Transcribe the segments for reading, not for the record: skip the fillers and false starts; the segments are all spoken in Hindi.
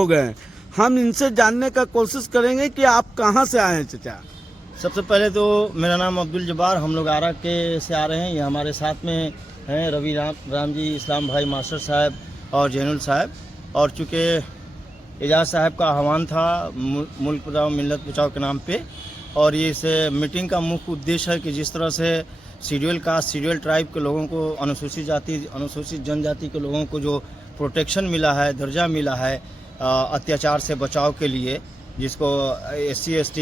हो गए हैं। हम इनसे जानने का कोशिश करेंगे कि आप कहाँ से आए हैं चाचा। सबसे पहले तो मेरा नाम अब्दुल जब्बार, हम लोग आरा के से आ रहे हैं। ये हमारे साथ में हैं रवि राम जी, इस्लाम भाई मास्टर साहब और जैनुल साहब। और चूँकि एजाज साहब का आह्वान था मुल्क बचाओ मिल्लत बचाओ के नाम पे, और ये इस मीटिंग का मुख्य उद्देश्य है कि जिस तरह से शेड्यूल कास्ट, शेड्यूल ट्राइब के लोगों को, अनुसूचित जाति, अनुसूचित जनजाति के लोगों को जो प्रोटेक्शन मिला है, दर्जा मिला है अत्याचार से बचाव के लिए, जिसको SC/ST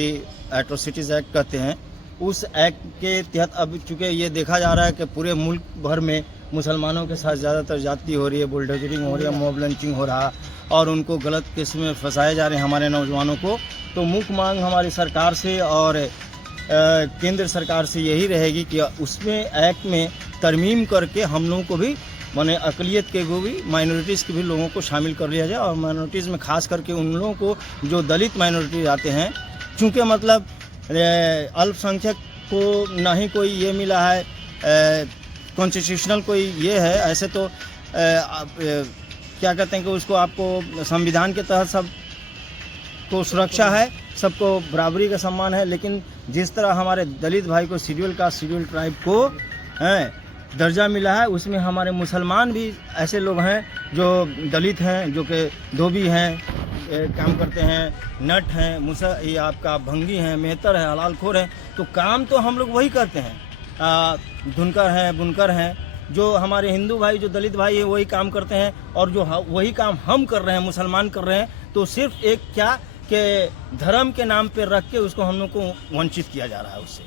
एट्रोसिटीज़ एक्ट कहते हैं, उस एक्ट के तहत अब चूँकि ये देखा जा रहा है कि पूरे मुल्क भर में मुसलमानों के साथ ज़्यादातर जाति हो रही है, बुलडोजरिंग हो रही है, मॉब लंचिंग हो रहा और उनको गलत केस में फंसाए जा रहे हैं हमारे नौजवानों को। तो मुख्य मांग हमारी सरकार से और केंद्र सरकार से यही रहेगी कि उसमें एक्ट में तरमीम करके हम लोगों को भी, माने अक़लियत के को भी, माइनॉरिटीज़ के भी लोगों को शामिल कर लिया जाए। और माइनॉरिटीज़ में खास करके उन लोगों को जो दलित माइनॉरिटीज आते हैं, चूँकि मतलब अल्पसंख्यक को ना ही कोई ये मिला है कॉन्स्टिट्यूशनल कोई ये है, ऐसे तो क्या कहते हैं कि उसको आपको संविधान के तहत सब को सुरक्षा है, सबको बराबरी का सम्मान है। लेकिन जिस तरह हमारे दलित भाई को शेड्यूल कास्ट, शेड्यूल ट्राइब को दर्जा मिला है, उसमें हमारे मुसलमान भी ऐसे लोग हैं जो दलित हैं, जो कि धोबी हैं, काम करते हैं, नट हैं, ये आपका भंगी हैं, मेहतर हैं, हलालखोर हैं। तो काम तो हम लोग वही करते हैं, धुनकर हैं, बुनकर हैं। जो हमारे हिंदू भाई, जो दलित भाई है, वही काम करते हैं। और जो वही काम हम कर रहे हैं, मुसलमान कर रहे हैं। तो सिर्फ एक क्या कि धर्म के नाम पे रख के उसको हम लोग को वंचित किया जा रहा है उससे।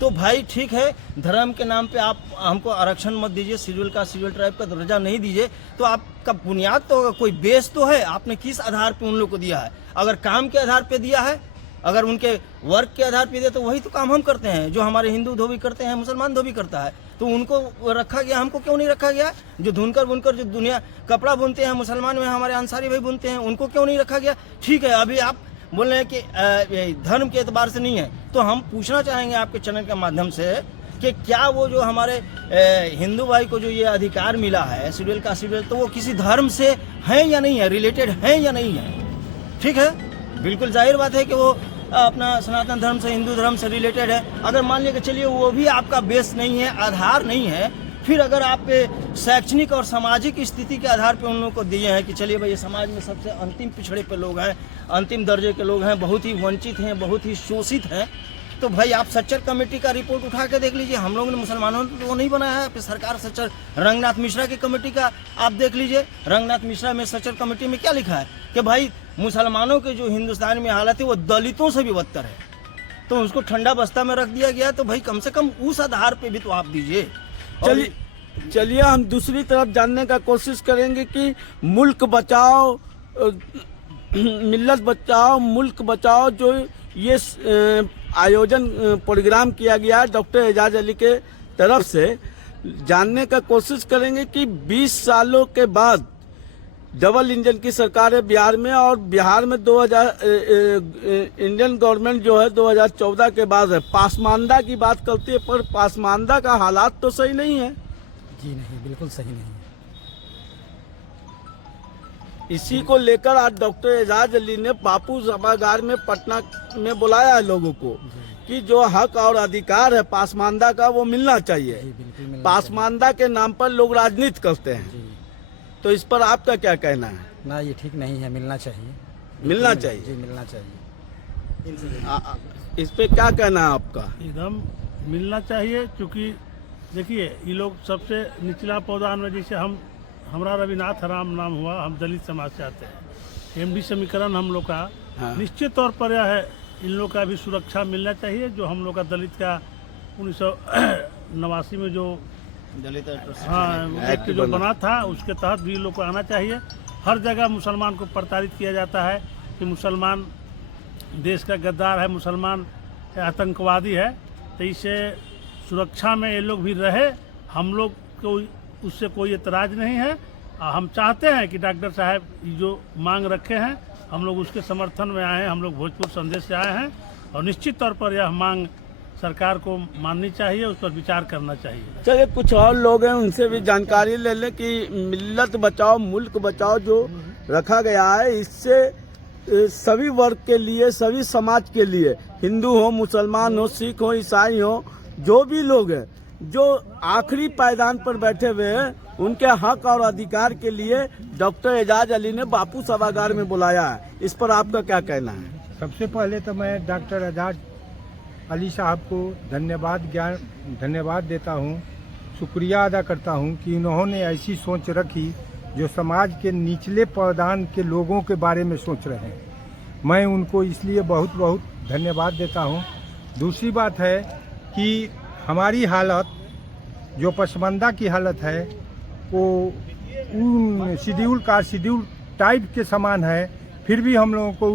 तो भाई ठीक है, धर्म के नाम पे आप हमको आरक्षण मत दीजिए, शेड्यूल का, शेड्यूल ट्राइब का दर्जा नहीं दीजिए, तो आपका बुनियाद तो होगा, कोई बेस तो है। आपने किस आधार पे उन लोग को दिया है? अगर काम के आधार पे दिया है, अगर उनके वर्क के आधार पे दिया, तो वही तो काम हम करते हैं, जो हमारे हिंदू धोबी करते हैं, मुसलमान धोबी करता है। तो उनको रखा गया, हमको क्यों नहीं रखा गया? जो धुनकर बुनकर जो दुनिया कपड़ा बुनते हैं, मुसलमान में हमारे अंसारी भाई बुनते हैं, उनको क्यों नहीं रखा गया? ठीक है, अभी आप बोल रहे हैं कि धर्म के एतबार से नहीं है, तो हम पूछना चाहेंगे आपके चैनल के माध्यम से कि क्या वो जो हमारे हिंदू भाई को जो ये अधिकार मिला है शेड्यूल का शेड्यूल, तो वो किसी धर्म से है या नहीं है, रिलेटेड है या नहीं है? ठीक है, बिल्कुल जाहिर बात है कि वो अपना सनातन धर्म से, हिंदू धर्म से रिलेटेड है। अगर मान लिया कि चलिए वो भी आपका बेस नहीं है, आधार नहीं है, फिर अगर आप शैक्षणिक और सामाजिक स्थिति के आधार पे उन लोगों को दिए हैं कि चलिए भाई ये समाज में सबसे अंतिम पिछड़े पे लोग हैं, अंतिम दर्जे के लोग हैं, बहुत ही वंचित हैं, बहुत ही शोषित हैं, तो भाई आप सच्चर कमेटी का रिपोर्ट उठा के देख लीजिए। हम लोगों ने मुसलमानों ने वो नहीं बनाया है, फिर सरकार सच्चर रंगनाथ मिश्रा की कमेटी का आप देख लीजिए। रंगनाथ मिश्रा में सच्चर कमेटी में क्या लिखा है कि भाई मुसलमानों के जो हिंदुस्तान में हालत है वो दलितों से भी बदतर है, तो उसको ठंडा बस्ता में रख दिया गया। तो भाई कम से कम उस आधार पे भी तो आप दीजिए। चलिए हम दूसरी तरफ जानने का कोशिश करेंगे कि मुल्क बचाओ मिल्लत बचाओ मुल्क बचाओ जो ये आयोजन प्रोग्राम किया गया है डॉक्टर एजाज अली के तरफ से, जानने का कोशिश करेंगे कि 20 सालों के बाद डबल इंजन की सरकार है बिहार में, और बिहार में 2000 इंडियन गवर्नमेंट जो है 2014 के बाद है। पासमानदा की बात करती है, पर पासमानदा का हालात तो सही नहीं है। जी नहीं, बिल्कुल सही नहीं है। इसी को लेकर आज डॉक्टर एजाज अली ने बापू सभागार में पटना में बुलाया है लोगों को कि जो हक और अधिकार है पासमानदा का वो मिलना चाहिए। पासमानदा के नाम पर लोग राजनीति करते हैं, तो इस पर आपका क्या कहना है? ना, ये ठीक नहीं है, मिलना चाहिए। मिलना चाहिए जी, मिलना चाहिए। इस पे क्या कहना है आपका? एकदम मिलना चाहिए, क्योंकि देखिए ये लोग सबसे निचला पौधान में, जैसे हमारा रविनाथ राम नाम हुआ, हम दलित समाज से आते हैं, MD समीकरण हम लोग का निश्चित तौर पर यह है, इन लोग का भी सुरक्षा मिलना चाहिए। जो हम लोग का दलित का 1989 में जो दलित एक्ट जो बना था, उसके तहत भी लोग को आना चाहिए। हर जगह मुसलमान को प्रताड़ित किया जाता है कि मुसलमान देश का गद्दार है, मुसलमान आतंकवादी है। तो इसे सुरक्षा में ये लोग भी रहे, हम लोग को उससे कोई एतराज़ नहीं है। हम चाहते हैं कि डॉक्टर साहब जो मांग रखे हैं, हम लोग उसके समर्थन में आए हैं। हम लोग भोजपुर संदेश से आए हैं और निश्चित तौर पर यह मांग सरकार को माननी चाहिए, उस पर विचार करना चाहिए। चलिए कुछ और लोग हैं, उनसे भी जानकारी ले लें कि मिल्लत बचाओ मुल्क बचाओ जो रखा गया है। इससे सभी वर्ग के लिए, सभी समाज के लिए, हिंदू हो, मुसलमान हो, सिख हो, ईसाई हो, जो भी लोग हैं, जो आखिरी पायदान पर बैठे हुए हैं, उनके हक और अधिकार के लिए डॉक्टर एजाज अली ने बापू सभागार में बुलाया है। इस पर आपका क्या कहना है? सबसे पहले तो मैं डॉक्टर एजाज अली साहब को धन्यवाद देता हूँ, शुक्रिया अदा करता हूँ कि इन्होंने ऐसी सोच रखी जो समाज के निचले पायदान के लोगों के बारे में सोच रहे हैं। मैं उनको इसलिए बहुत बहुत धन्यवाद देता हूँ। दूसरी बात है कि हमारी हालत जो पसमानदा की हालत है वो उन शेड्यूल टाइप के समान है, फिर भी हम लोगों को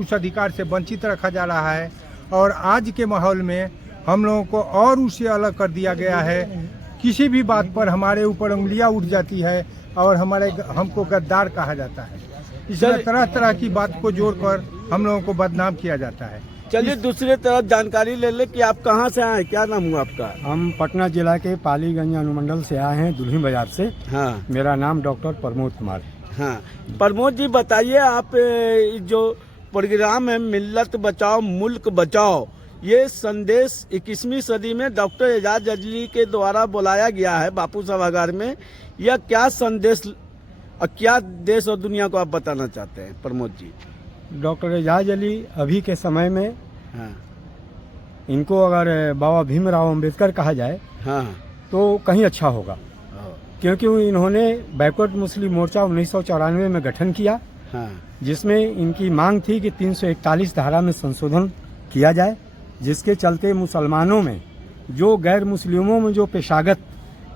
उस अधिकार से वंचित रखा जा रहा है। और आज के माहौल में हम लोगों को और उससे अलग कर दिया गया है। किसी भी बात पर हमारे ऊपर उंगलियां उठ जाती है और हमको गद्दार कहा जाता है। इसमें तरह तरह की बात को जोड़कर हम लोगों को बदनाम किया जाता है। चलिए दूसरी तरफ जानकारी ले ले कि आप कहाँ से आए, क्या नाम हुआ आपका? हम पटना जिला के पालीगंज अनुमंडल से आए हैं, दुल्हिन बाजार से। हाँ मेरा नाम डॉक्टर प्रमोद कुमार है। हाँ, प्रमोद जी बताइए, आप जो प्रोग्राम है मिल्लत बचाओ मुल्क बचाओ, ये संदेश 21वीं सदी में डॉक्टर एजाज अली के द्वारा बुलाया गया है बापू सभागार में। यह क्या संदेश और क्या देश और दुनिया को आप बताना चाहते हैं प्रमोद जी? डॉक्टर एजाज अली अभी के समय में, हाँ इनको अगर बाबा भीमराव अम्बेडकर कहा जाए हाँ तो कहीं अच्छा होगा, क्योंकि इन्होंने बैकवर्ड मुस्लिम मोर्चा 1994 में गठन किया, हाँ जिसमें इनकी मांग थी कि 341 धारा में संशोधन किया जाए, जिसके चलते मुसलमानों में जो गैर मुस्लिमों में जो पेशागत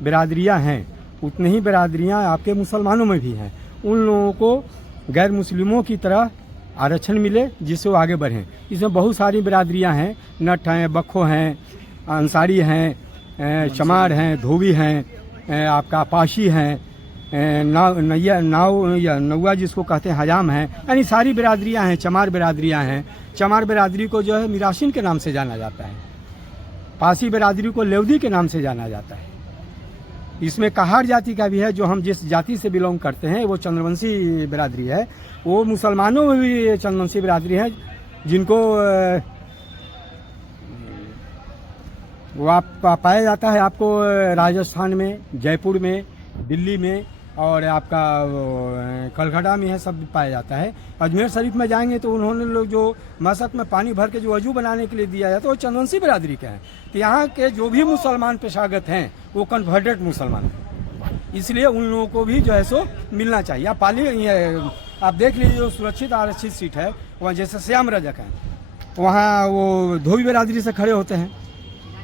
बिरादरियां हैं, उतनी ही बिरादरियां आपके मुसलमानों में भी हैं। उन लोगों को गैर मुस्लिमों की तरह आरक्षण मिले, जिससे वो आगे बढ़ें। इसमें बहुत सारी बिरादरियां हैं, नट हैं, बखो हैं, अंसारी हैं, चमार हैं, धोबी हैं, आपका पाशी हैं, नौआ जिसको कहते हैं हजाम हैं, यानी सारी बिरादरियां हैं। चमार बिरादरियां हैं। चमार बिरादरी को जो है मिराशिन के नाम से जाना जाता है। पासी बिरादरी को लेवदी के नाम से जाना जाता है। इसमें कहार जाति का भी है, जो हम जिस जाति से बिलोंग करते हैं वो चंद्रवंशी बिरादरी है। वो मुसलमानों में भी चंद्रवंशी बिरादरी है, जिनको वो आप पाया जाता है आपको राजस्थान में, जयपुर में, दिल्ली में और आपका कलकत्ता में है, सब पाया जाता है। अजमेर शरीफ में जाएंगे तो उन्होंने लोग जो मस्जिद में पानी भर के जो वजू बनाने के लिए दिया जाता है वो चंदवंशी बिरादरी के हैं। तो यहाँ के जो भी मुसलमान पेशागत हैं वो कन्वर्टेड मुसलमान हैं, इसलिए उन लोगों को भी जो है सो मिलना चाहिए। आप देख लीजिए, जो सुरक्षित आरक्षित सीट है वहाँ, जैसे श्याम रजक है, वहाँ वो धोबी बिरादरी से खड़े होते हैं,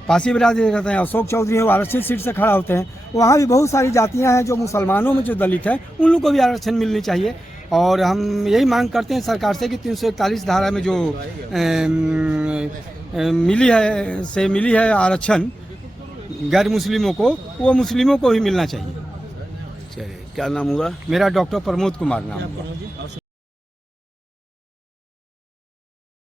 पासी बिरादरी रहते हैं, अशोक चौधरी वो आरक्षित सीट से खड़ा होते हैं। वहाँ भी बहुत सारी जातियाँ हैं जो मुसलमानों में जो दलित हैं, उन लोगों को भी आरक्षण मिलनी चाहिए। और हम यही मांग करते हैं सरकार से कि 341 धारा में जो मिली है आरक्षण गैर मुस्लिमों को, वो मुस्लिमों को भी मिलना चाहिए। चलिए, क्या नाम हुआ? मेरा डॉक्टर प्रमोद कुमार नाम हुआ।